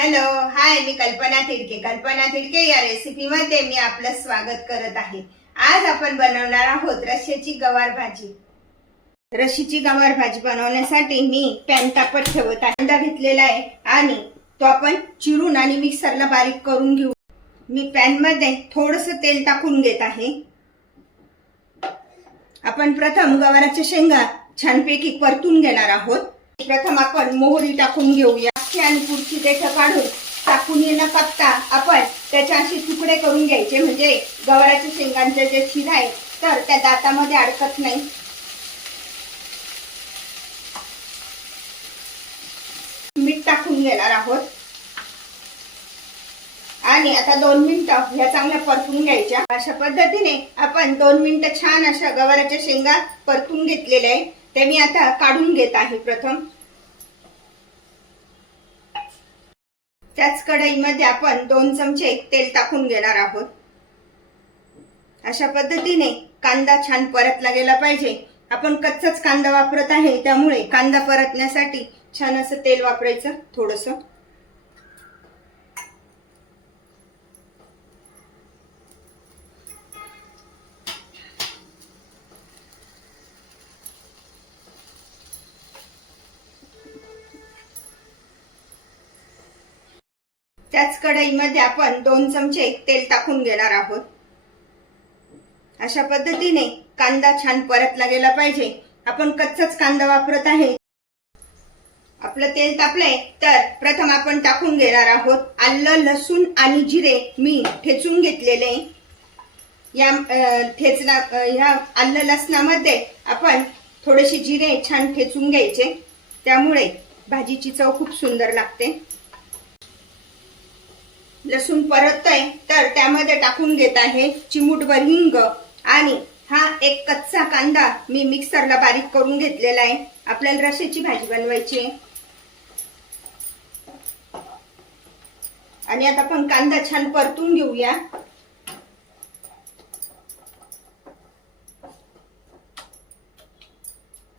Hello hi मी कल्पना तिडके कल्पना तिडके या रेसिपीमध्ये मी आपलं स्वागत करत आहे. आज आपण बनवणार आहोत रश्याची गवार भाजी. रशीची गवार भाजी बनवण्यासाठी मी पॅन तापत ठेवत आहे. अंडा घेतलेला आहे आणि तो आपण चिरून आणि मिक्सरला बारीक करून घेऊ. मी पॅनमध्ये थोडस तेल टाकून घेत आहे. आपण प्रथम गवाराच्या शेंगा छानपैकी परतून घेणार आहोत. प्रथम आपण मोहरी टाकून घेऊया. अख्खी आणि पुढची देठ काढून टाकून न कापता आपण त्याच्याशी असे तुकडे करून घ्यायचे. म्हणजे गवाराच्या शेंगांचे जे शिर आहे तर त्या दातामध्ये अडकत नाही. मीठ टाकून घेणार आहोत. आणि आता दोन मिनिटं ह्या चांगल्या परतून घ्यायच्या. अशा पद्धतीने आपण दोन मिनिटं छान अशा गवाराच्या शेंगा परतून घेतलेल्या आहे ते मी आता काढून घेत आहे प्रथम. त्याच कढईमध्ये आपण दोन चमचे तेल टाकून घेणार आहोत. अशा पद्धतीने कांदा छान परतला गेला पाहिजे. आपण कच्चाच कांदा वापरत आहे त्यामुळे कांदा परतण्यासाठी छान असं तेल वापरायचं थोडस. त्याच कढईमध्ये आपण दोन चमचे तेल टाकून घेणार आहोत. अशा पद्धतीने कांदा छान परतला गेला पाहिजे. आपण कच्चाच कांदा वापरत आहे. आपलं तेल तापलंय तर प्रथम आपण टाकून घेणार आहोत आलं लसूण आणि जिरे. मी ठेचून घेतलेले. या ठेचला ह्या आलं लसणामध्ये आपण थोडेसे जिरे छान ठेचून घ्यायचे. त्यामुळे भाजीची चव खूप सुंदर लागते. लसूण परततय तर त्यामध्ये टाकून घेत आहे चिमूटभर हिंग आणि हा एक कच्चा कांदा मी मिक्सरला बारीक करून घेतलेला आहे. आपल्याला रशाची भाजी बनवायची आहे. आणि आता आपण कांदा छान परतून घेऊया.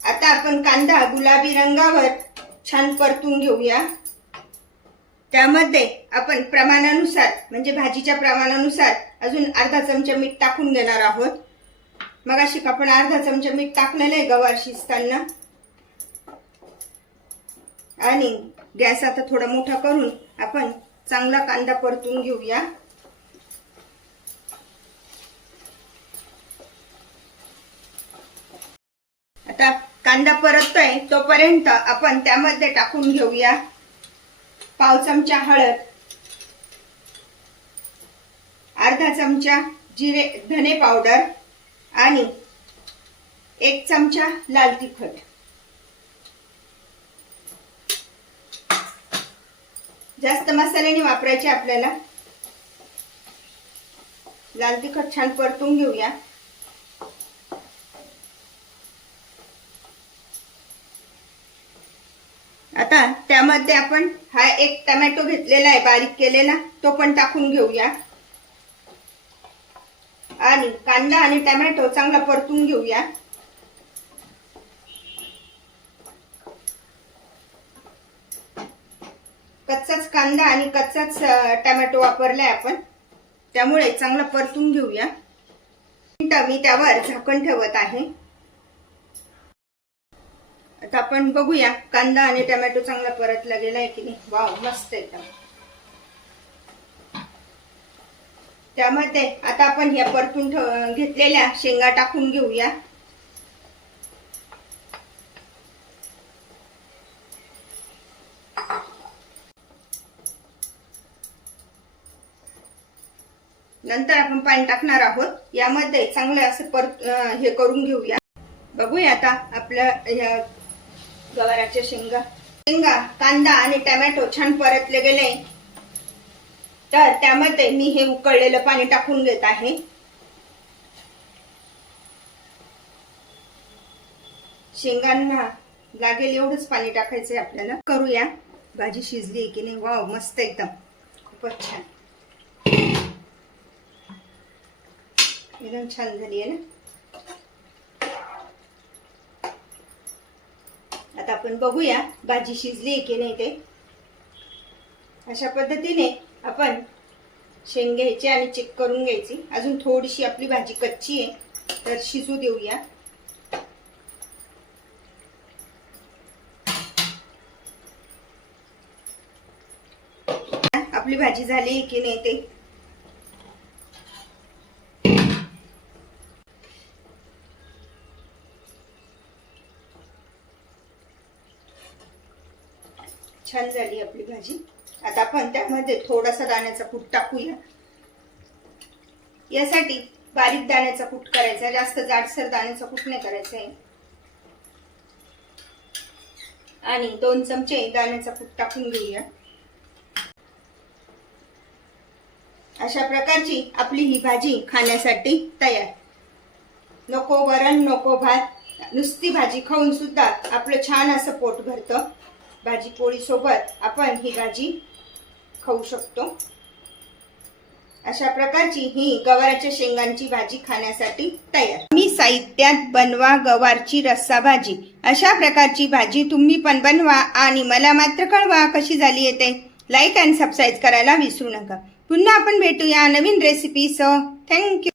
आता आपण कांदा गुलाबी रंगावर छान परतून घेऊया. त्यामध्ये आपण प्रमाणानुसार म्हणजे भाजीच्या प्रमाणानुसार अजून अर्धा चमचा मीठ टाकून घेणार आहोत. मग अशी आपण अर्धा चमचा मीठ टाकलेलं आहे गवार शिजताना. आणि गॅस आता थोडा मोठा करून आपण चांगला कांदा परतून घेऊया. आता कांदा परततोय तोपर्यंत आपण त्यामध्ये टाकून घेऊया. पाव चमचा हळद. अर्धा चमचा जिरे धने पावडर आणि एक चमचा लाल तिखट. जास्त मसाल्याने वापरायचे आपल्याला. लाल तिखट छान परतून घेऊया. आता त्यामध्ये आपण हा एक टमॅटो घेतलेला आहे बारीक केलेला तो पण टाकून घेऊया. आणि कांदा आणि टॅमॅटो चांगला परतून घेऊया. कच्चाच कांदा आणि कच्चाच टॅमॅटो वापरलाय आपण. त्यामुळे चांगला परतून घेऊया. मी त्यावर झाकण ठेवत आहे. आता आपण बघूया कांदा आणि टॅमॅटो चांगला परतला गेलाय की नाही? वाव मस्त एकदम. त्यामध्ये आता आपण ह्या परतून घेतलेल्या शेंगा टाकून घेऊया. नंतर आपण पाणी टाकणार आहोत. यामध्ये चांगलं असं परत हे करून घेऊया. बघूया आता आपल्या ह्या गवाराच्या शेंगा. शेंगा कांदा आणि टमॅटो छान परतले गेले. तर त्यामध्ये मी हे उकळलेलं पाणी टाकून घेत आहे. शेंगांना लागेल एवढंच पाणी टाकायचंय आपल्याला. करूया. भाजी शिजली की नाही? वाव मस्त एकदम. खूपच छान. एकदम छान झाली आहे ना? आता आपण बघूया भाजी शिजली की नाही ते. अशा पद्धतीने आपण शेंग घ्यायची आणि चेक करून घ्यायची. अजून थोडीशी आपली भाजी कच्ची आहे तर शिजू देऊया. आपली भाजी झाली की नाही ते? छान झाली आपली भाजी. आता आपण त्यामध्ये थोडासा दाण्याचा कूट टाकूया. यासाठी बारीक दाण्याचा कूट करायचा आहे. जास्त जाडसर दाण्याचा कूट नाही करायचा आहे. आणि दोन चमचे दाण्याचा कूट टाकून घेऊया. अशा प्रकारची आपली ही भाजी खाण्यासाठी तयार. नको वरण नको भात नुसती भाजी खाऊन सुद्धा आपलं छान असं पोट भरतं. भाजी पोळी सोबत आपण ही भाजी खाऊ शकतो. अशा प्रकारची ही गवाराच्या शेंगांची भाजी खाण्यासाठी तयार. मी साहित्यात बनवा गवारची रस्सा भाजी अशा प्रकारची भाजी तुम्ही पण बनवा आणि मला मात्र कळवा कशी झाली येते लाईक अँड सबस्क्राईब करायला विसरू नका. पुन्हा आपण भेटूया नवीन रेसिपीसह थँक्यू